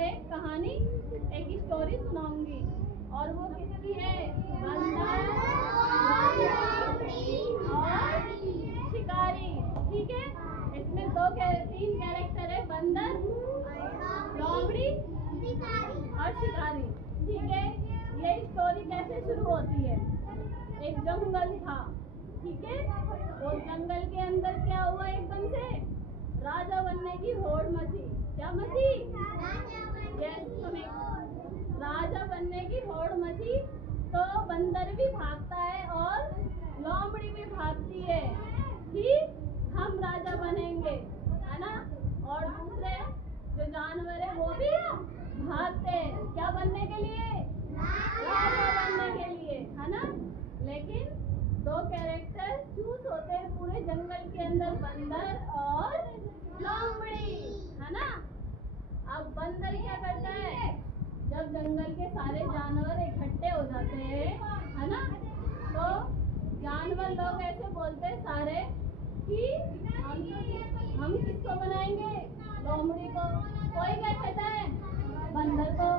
एक कहानी, एक स्टोरी सुनाऊंगी और वो किसकी है? बंदर, लोमड़ी और शिकारी। ठीक है, इसमें तीन कैरेक्टर है, बंदर, लोमड़ी और शिकारी। ठीक है, ये स्टोरी कैसे शुरू होती है? एक जंगल था, ठीक है, वो जंगल के अंदर क्या हुआ, एकदम से राजा बनने की होड़ मची। क्या मची? राजा बनने की होड़ मची। तो बंदर भी भागता है और लोमड़ी भी भागती है कि हम राजा बनेंगे, है ना। और दूसरे जो जानवर है वो भी भागते हैं, क्या बनने के लिए? राजा बनने के लिए, है ना। लेकिन दो कैरेक्टर चूज होते हैं पूरे जंगल के अंदर, बंदर और लोमड़ी, है ना। अब बंदर क्या करता है? जब जंगल के सारे जानवर इकट्ठे हो जाते हैं, है ना, तो जानवर लोग ऐसे बोलते हैं सारे कि हम किसको बनाएंगे? लोमड़ी को। कोई क्या कहता है? बंदर को।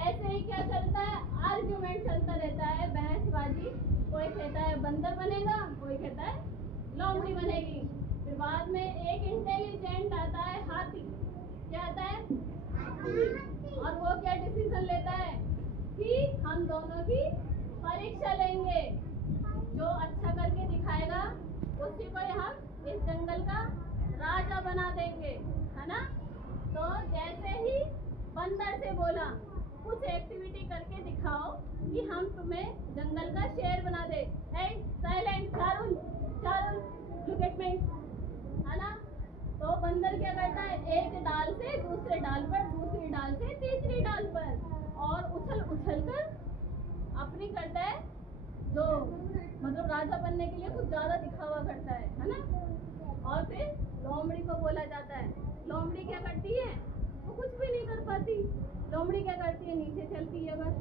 ऐसे ही क्या चलता है? आर्ग्यूमेंट चलता रहता है, बहसबाजी। कोई कहता है बंदर बनेगा, कोई कहता है लोमड़ी बनेगी। फिर बाद में एक इंटेलिजेंट आता है, हाथी। क्या आता है? और वो क्या डिसीजन लेता है कि हम दोनों की परीक्षा लेंगे, जो अच्छा करके दिखाएगा उसी को हम इस जंगल का राजा बना देंगे, है ना। तो जैसे ही बंदर से बोला कुछ एक्टिविटी करके दिखाओ कि हम तुम्हें जंगल का शेर बना दे। Hey silent, Charul Charul look at me, है ना। तो बंदर क्या करता है? एक डाल से दूसरे डाल पर, दूसरी डाल से तीसरी डाल पर, और उछल उछल कर अपनी करता है, जो मतलब राजा बनने के लिए कुछ ज्यादा दिखावा करता है ना। और फिर लोमड़ी को बोला जाता है। लोमड़ी क्या करती है? वो कुछ भी नहीं कर पाती। लोमड़ी क्या करती है? नीचे चलती है बस,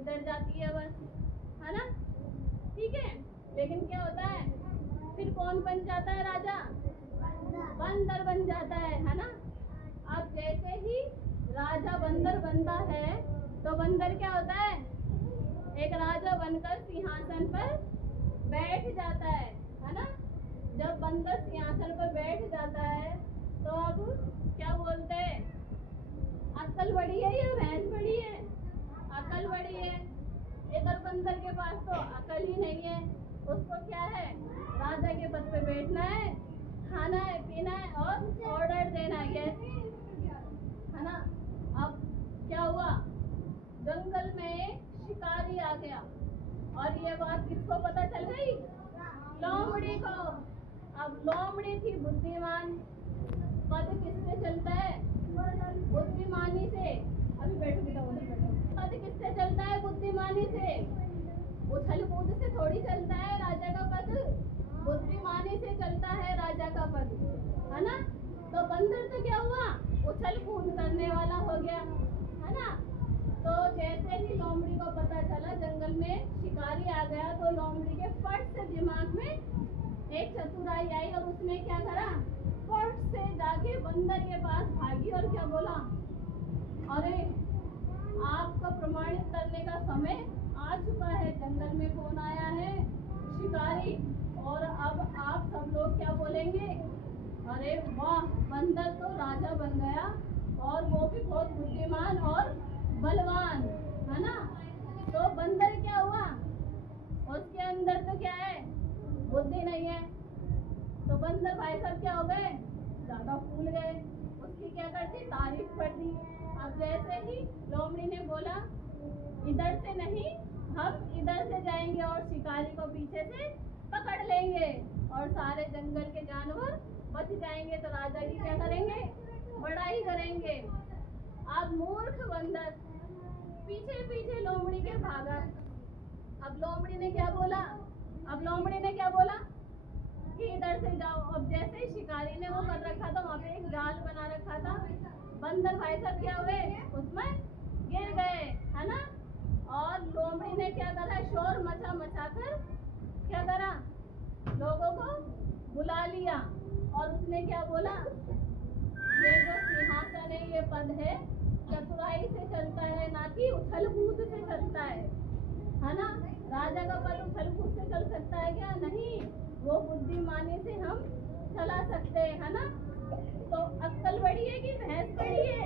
इधर जाती है बस, है ना। ठीक है, लेकिन क्या होता है? फिर कौन बन जाता है राजा? बंदर बन जाता है ना। अब जैसे ही राजा बंदर बनता है तो बंदर क्या होता है? एक राजा बनकर सिंहासन पर बैठ जाता है ना। जब बंदर सिंहासन पर बैठ जाता है तो अब क्या बोलते हैं? अक्ल बड़ी है या भैंस बड़ी है? अक्ल बड़ी है। इधर बंदर के पास तो अक्ल ही नहीं है। उसको क्या है? राजा के पद पे बैठना है, खाना है, पीना है और ऑर्डर देना है, है ना। अब क्या हुआ? जंगल में शिकारी आ गया और ये बात किसको पता चल गई? लोमड़ी को। अब लोमड़ी थी बुद्धिमान। पद किससे चलता है? बुद्धिमानी से। अभी बैठो बेटा, उधर बैठो। पद किससे चलता है? बुद्धिमानी से। उछल कूद से थोड़ी चलता है राजा का पद, बुद्धिमानी से चलता है राजा का पद, है ना। तो बंदर तो क्या हुआ? उछल कूद करने वाला हो गया, है ना। तो जैसे ही लोमड़ी को पता चला जंगल में शिकारी आ गया तो लोमड़ी के फट से दिमाग में एक चतुराई आई और उसने क्या करा? फट से जाके बंदर के पास भागी और क्या बोला? अरे, आपको प्रमाणित करने का समय आ चुका है। जंगल में कौन आया है? शिकारी। और अब आप सब लोग क्या बोलेंगे? अरे वाह, बंदर तो राजा बन गया और वो भी बहुत बुद्धिमान और बलवान, है ना। तो बंदर क्या हुआ? उसके अंदर तो क्या है? बुद्धि नहीं है। तो बंदर भाई साहब क्या हो गए? ज्यादा फूल गए। उसकी क्या करती? तारीफ कर दी। अब जैसे ही लोमड़ी ने बोला इधर से नहीं, हम इधर से जाएंगे और शिकारी को पीछे से पकड़ लेंगे और सारे जंगल के जानवर बच जाएंगे, तो राजा की क्या करेंगे? बड़ाई करेंगे। अब मूर्ख बंदर पीछे पीछे लोमड़ी के भागा। अब लोमड़ी ने क्या बोला? कि इधर से जाओ। अब जैसे ही शिकारी ने वो कर रखा था, वहाँ पे एक जाल बना रखा था, बंदर भाई साहब क्या हुए? उसमें गिर गए, है ना। और लोमड़ी ने क्या करा? शोर मचा मचा कर क्या करा? लोगों को बुला लिया और उसने क्या बोला? ये जो सिंहासन है, ये पद है, उछल कूद से चलता है ना। राजा का पद उछल कूद से चल सकता है क्या? नहीं, वो बुद्धिमानी से हम चला सकते हैं, है ना। तो अक्कल बड़ी है कि भैंस बड़ी है?